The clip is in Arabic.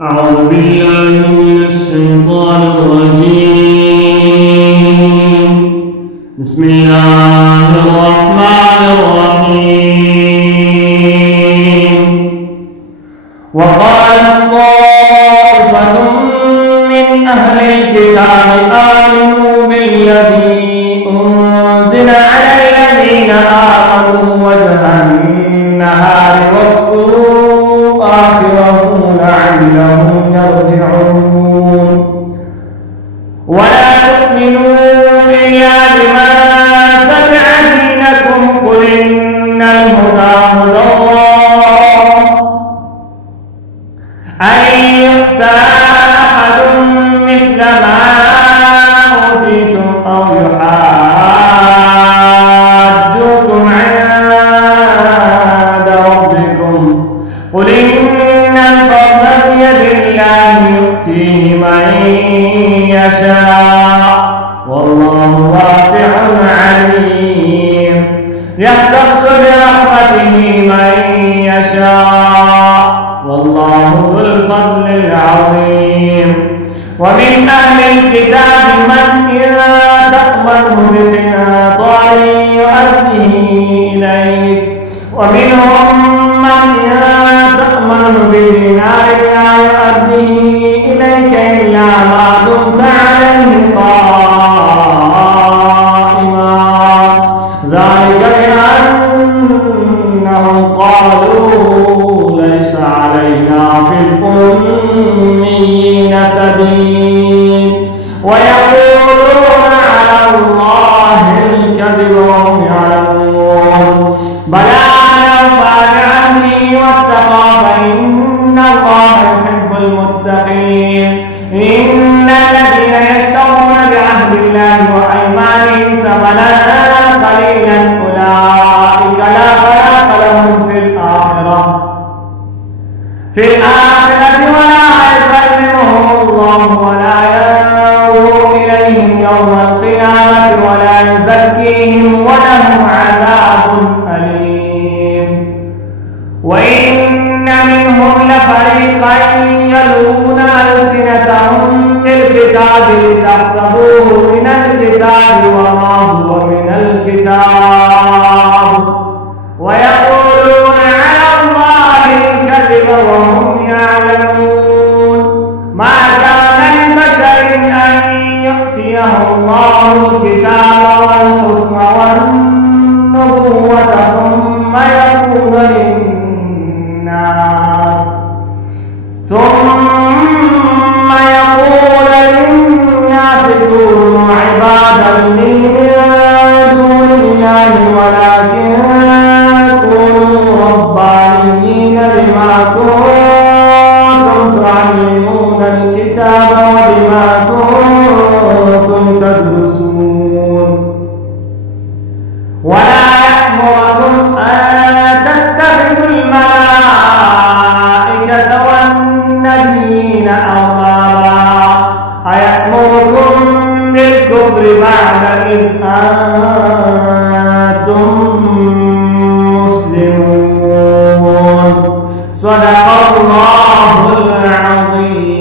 أعوذ بالله من الشيطان الرجيم. بسم الله الرحمن الرحيم. وقالت طائفة من أهل الكتاب آمنوا بالذي أنزل على الذين آمنوا وجه النهار واكفروا آخره لعلهم يرجعون. ولا تؤمنوا إلا بما تبع دينكم قل إن الهدى هدى الله أن يؤتى أحد مثل ما أوتيتم أو يحاجوكم عند ربكم قل إن الفضل بيد الله يؤتيه من يشاء والله واسع عليم. يختص برحمته من يشاء والله ذو الفضل العظيم. ومن أهل الكتاب من إذا تأمنه بقنطار يؤديه إليك ومنهم من إذا تأمنه بدينار لا يؤديه إليك إلا ما دمت عليه قائما ذلك بأنهم قالوا ليس علينا في الأميين سبيل ويقولون على الله الكذب وهم يعلمون. بلى من أوفى بعهده واتقى فإن الله يحب المتقين. إن الذين يشترون بعهد الله وأيمانهم ثمنا قليلا أولئك لا خلاق لهم في الآخرة ولا يكلمهم الله ولا ينظر إليهم يوم القيامة ولا يزكيهم ولهم عذاب أليم. وإن منهم لفريقا يلوون ألسنتهم بالكتاب لتحسبوه من الكتاب وما هو من الكتاب ويقولون على الله الكذب وهم يعلمون. ما كان لبشر أن يؤتيه الله الكتاب والحكم والنبوة ثم يقول للناس كونوا عبادا لي من دون الله ولكن كونوا ربانيين بما كنتم تعلمون الكتاب وبما كنتم تدرسون. ولا يأمركم أن تتخذوا الملائكة والنبيين أربابا أيأمركم بالكفر بعد إذ أنتم مسلمون. صدق الله العظيم.